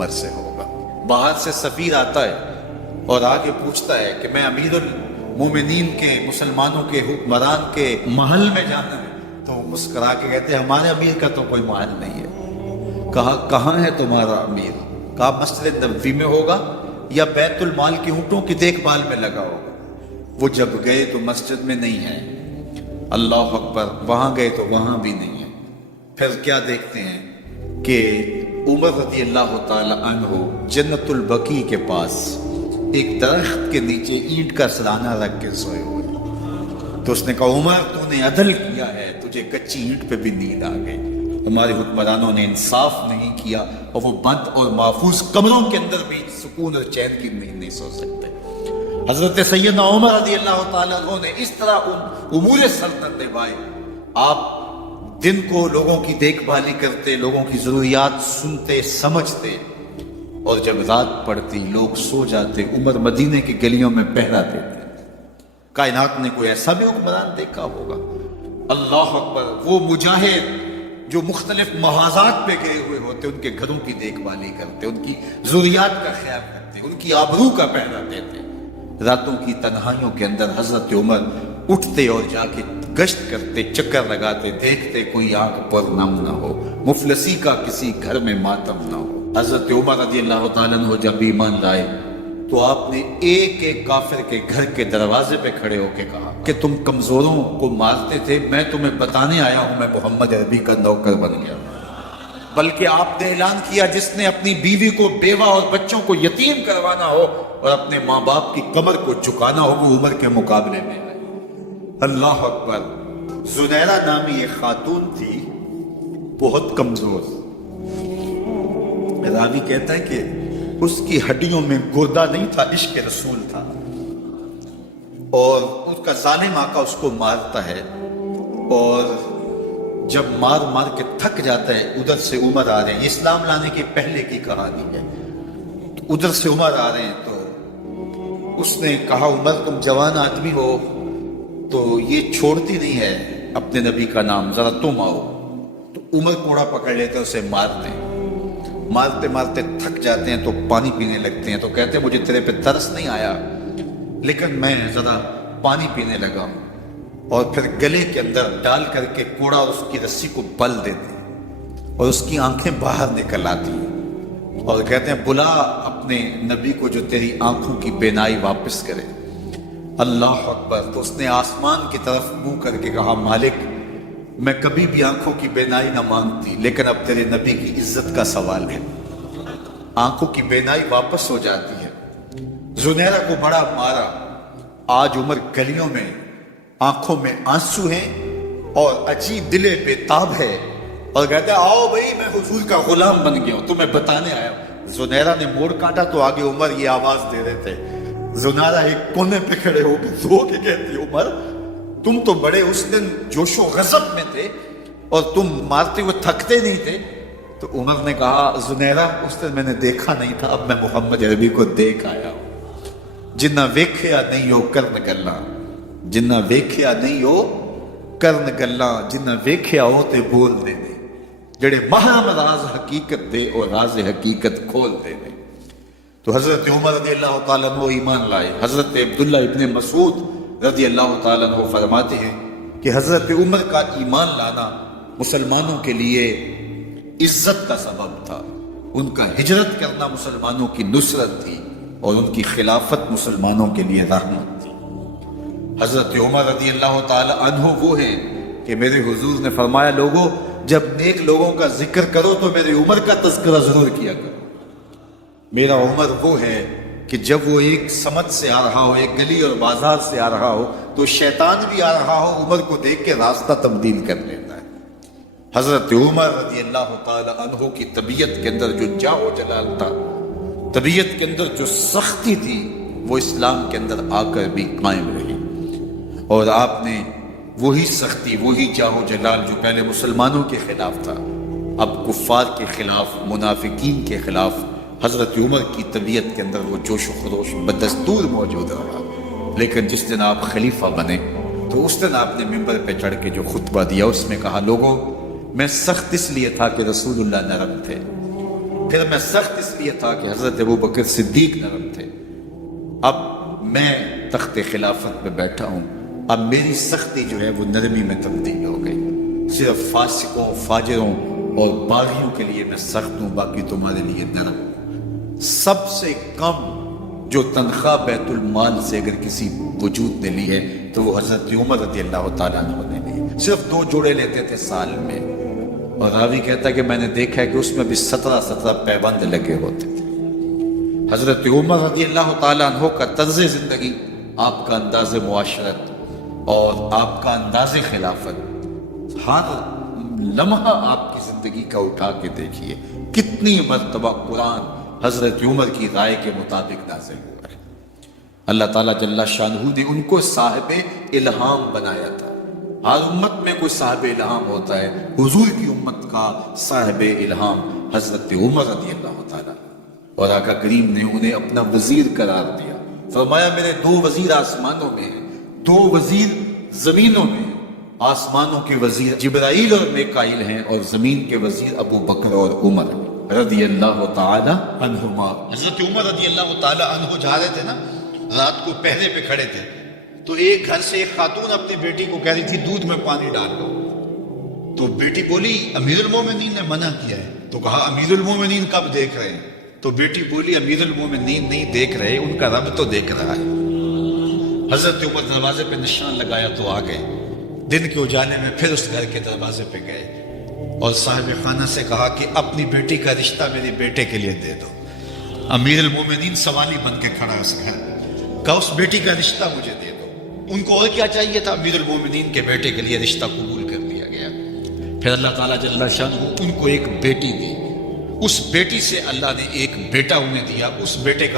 عمر سے ہوگا۔ باہر سے سفیر آتا ہے اور آگے پوچھتا ہے کہ میں امیر المومنین کے مسلمانوں کے حکمران کے محل میں جانا ہے، تو وہ مسکرا کے کہتے ہیں ہمارے امیر کا تو کوئی محل نہیں ہے۔ کہا کہاں ہے تمہارا امیر؟ کہا مسجد نبوی میں ہوگا یا بیت المال کے اونٹوں کی دیکھ بھال میں لگا ہوگا۔ وہ جب گئے تو مسجد میں نہیں ہے، اللہ اکبر، وہاں گئے تو وہاں بھی نہیں ہے۔ پھر کیا دیکھتے ہیں کہ عمر رضی اللہ تعالی عنہ جنت البقیع کے پاس ایک درخت کے نیچے اینٹ کا سلانہ رکھ کے سوئے ہوئے۔ تو اس نے کہا عمر تو نے عدل کیا ہے، تجھے کچی اینٹ پہ بھی نیند آ گئی۔ ہمارے حکمرانوں نے انصاف نہیں کیا اور وہ بند اور محفوظ کمروں کے اندر بھی سکون اور چین کی نیند نہیں سو سکتے۔ حضرت سیدنا عمر رضی اللہ تعالیٰ عنہ نے اس طرح امور سلطنت نبھائے۔ آپ دن کو لوگوں کی دیکھ بھالی کرتے، لوگوں کی ضروریات سنتے سمجھتے، اور جب رات پڑتی لوگ سو جاتے، عمر مدینے کی گلیوں میں پہرا دیتے۔ کائنات نے کوئی ایسا بھی حکمران دیکھا ہوگا؟ اللہ اکبر، وہ مجاہد جو مختلف محاذات پہ گئے ہوئے ہوتے، ان کے گھروں کی دیکھ بھالی کرتے، ان کی ضروریات کا خیال کرتے، ان کی آبرو کا پہرا دیتے۔ راتوں کی تنہائیوں کے اندر حضرت عمر اٹھتے اور جا کے گشت کرتے، چکر لگاتے، دیکھتے کوئی آنکھ پر نم نہ ہو، مفلسی کا کسی گھر میں ماتم نہ ہو۔ حضرت عمر رضی اللہ تعالیٰ عنہ جب ایمان لائے تو آپ نے ایک ایک کافر کے گھر کے دروازے پہ کھڑے ہو کے کہا کہ تم کمزوروں کو مارتے تھے، میں تمہیں بتانے آیا ہوں میں محمد عربی کا نوکر بن گیا۔ بلکہ آپ نے اعلان کیا جس نے اپنی بیوی کو، بیوہ اور بچوں کو یتیم کروانا ہو اور اپنے ماں باپ کی کمر کو جھکانا ہو، وہ عمر کے مقابلے میں ہے۔ اللہ اکبر۔ زنیرہ نامی ایک خاتون تھی، بہت کمزور۔ راوی کہتا ہے کہ اس کی ہڈیوں میں گردہ نہیں تھا، عشق رسول تھا، اور اس کا ظالم آقا اس کو مارتا ہے، اور جب مار مار کے تھک جاتا ہے، ادھر سے عمر آ رہے ہیں، یہ اسلام لانے کے پہلے کی کہانی ہے، تو ادھر سے عمر آ رہے ہیں، تو اس نے کہا عمر تم جوان آدمی ہو تو یہ چھوڑتی نہیں ہے اپنے نبی کا نام، ذرا تم آؤ۔ تو عمر کوڑا پکڑ لیتے اسے مارتے ہیں، مارتے مارتے تھک جاتے ہیں تو پانی پینے لگتے ہیں، تو کہتے ہیں مجھے تیرے پہ ترس نہیں آیا لیکن میں ذرا پانی پینے لگا ہوں، اور پھر گلے کے اندر ڈال کر کے کوڑا اس کی رسی کو بل دیتے اور اس کی آنکھیں باہر نکل آتی ہیں، اور کہتے ہیں بلا اپنے نبی کو جو تیری آنکھوں کی بینائی واپس کرے۔ اللہ اکبر۔ تو اس نے آسمان کی طرف منہ کر کے کہا مالک میں کبھی بھی آنکھوں کی بینائی نہ مانگتی، لیکن اب تیرے نبی کی عزت کا سوال ہے۔ آنکھوں کی بینائی واپس ہو جاتی ہے۔ زنیرہ کو بڑا مارا۔ آج عمر گلیوں میں آنکھوں میں آنسو ہیں اور عجیب دلے بے تاب ہے، اور کہتا ہے آؤ بھائی میں حضور کا غلام بن گیا ہوں، تمہیں بتانے آیا ہوں۔ زنیرہ نے موڑ کاٹا تو آگے عمر یہ آواز دے رہے تھے۔ زنیرہ ایک کونے پہ کھڑے ہو کے رو کے کہتی عمر تم تو بڑے اس دن جوش و غضب میں تھے اور تم مارتے ہوئے تھکتے نہیں تھے۔ تو عمر نے کہا زنیرہ اس دن میں نے دیکھا نہیں تھا، اب میں محمد عربی کو دیکھ آیا ہوں۔ جنہ ویکھیا نہیں ہو کرن گلاں، جنہ ویکھیا نہیں ہو کرن گلاں، جنہ ویکھیا ہو تے بول دے دے، جڑے محرم راز حقیقت دے اور راز حقیقت کھول دے دے۔ تو حضرت عمر رضی اللہ تعالیٰ عنہ ایمان لائے۔ حضرت عبداللہ ابن مسعود رضی اللہ تعالیٰ عنہ فرماتے ہیں کہ حضرت عمر کا ایمان لانا مسلمانوں کے لیے عزت کا سبب تھا، ان کا ہجرت کرنا مسلمانوں کی نصرت تھی، اور ان کی خلافت مسلمانوں کے لیے رحمت تھی۔ حضرت عمر رضی اللہ تعالیٰ عنہ وہ ہیں کہ میرے حضور نے فرمایا لوگوں جب نیک لوگوں کا ذکر کرو تو میرے عمر کا تذکرہ ضرور کیا کرو۔ میرا عمر وہ ہے کہ جب وہ ایک سمت سے آ رہا ہو، ایک گلی اور بازار سے آ رہا ہو، تو شیطان بھی آ رہا ہو، عمر کو دیکھ کے راستہ تبدیل کر لیتا ہے۔ حضرت عمر رضی اللہ تعالی عنہ کی طبیعت کے اندر جو جاہ و جلال تھا، طبیعت کے اندر جو سختی تھی، وہ اسلام کے اندر آ کر بھی قائم رہی، اور آپ نے وہی سختی، وہی جاہ و جلال جو پہلے مسلمانوں کے خلاف تھا، اب کفار کے خلاف، منافقین کے خلاف حضرت عمر کی طبیعت کے اندر وہ جوش و خروش بدستور موجود رہا۔ لیکن جس دن آپ خلیفہ بنے تو اس دن آپ نے ممبر پہ چڑھ کے جو خطبہ دیا اس میں کہا لوگوں میں سخت اس لیے تھا کہ رسول اللہ نرم تھے، پھر میں سخت اس لیے تھا کہ حضرت ابوبکر صدیق نرم تھے. اب میں تخت خلافت پہ بیٹھا ہوں, اب میری سختی جو ہے وہ نرمی میں تبدیل ہو گئی. صرف فاسقوں, فاجروں اور باغیوں کے لیے میں سخت ہوں, باقی تمہارے لیے نرم ہوں. سب سے کم جو تنخواہ بیت المال سے اگر کسی وجود نے لی ہے تو وہ حضرت عمر رضی اللہ تعالیٰ عنہ نے لی. صرف 2 جوڑے لیتے تھے سال میں, اور راوی کہتا ہے کہ میں نے دیکھا ہے کہ اس میں بھی 17 پیبند لگے ہوتے تھے. حضرت عمر رضی اللہ تعالیٰ عنہ کا طرز زندگی, آپ کا انداز معاشرت اور آپ کا انداز خلافت, ہر لمحہ آپ کی زندگی کا اٹھا کے دیکھیے کتنی مرتبہ قرآن حضرت عمر کی رائے کے مطابق نازل ہوا ہے. اللہ تعالیٰ جل شانہ نے ان کو صاحب الہام بنایا تھا. ہر امت میں کوئی صاحب الہام ہوتا ہے, حضور کی امت کا صاحب الہام حضرت عمر رضی اللہ تعالیٰ, اور آقا کریم نے انہیں اپنا وزیر قرار دیا. فرمایا میرے 2 وزیر آسمانوں میں ہیں, 2 وزیر زمینوں میں. آسمانوں کے وزیر جبرائیل اور میکائیل ہیں, اور زمین کے وزیر ابو بکر اور عمر رضی اللہ تعالی عنہما. حضرت عمر رضی اللہ تعالی عنہ جا رہے تھے نا, رات کو پہرے پہ کھڑے تھے, تو ایک گھر سے ایک خاتون اپنی بیٹی کو کہہ رہی تھی دودھ میں پانی ڈال دو. تو بیٹی بولی امیر المومنین نے منع کیا ہے. تو کہا امیر المومنین کب دیکھ رہے ہیں؟ تو بیٹی بولی امیر المومنین نہیں دیکھ رہے, ان کا رب تو دیکھ رہا ہے. حضرت عمر دروازے پہ نشان لگایا تو آ گئے. دن کے اجالے میں پھر اس گھر کے دروازے پہ گئے اور صاحب خانہ سے کہا کہ اپنی بیٹی کا رشتہ میرے بیٹے کے لیے دے دو. امیر المومنین سوالی بن کے کھڑا اس گھر, کہا اس بیٹی کا رشتہ مجھے دے دو. ان کو اور کیا چاہیے تھا, امیر المومنین کے بیٹے کے لیے رشتہ قبول کر لیا گیا. پھر اللہ تعالیٰ جل شانہ ان کو ایک بیٹی دی, اس بیٹی سے اللہ نے ایک بیٹا انہیں دیا. اس بیٹے کا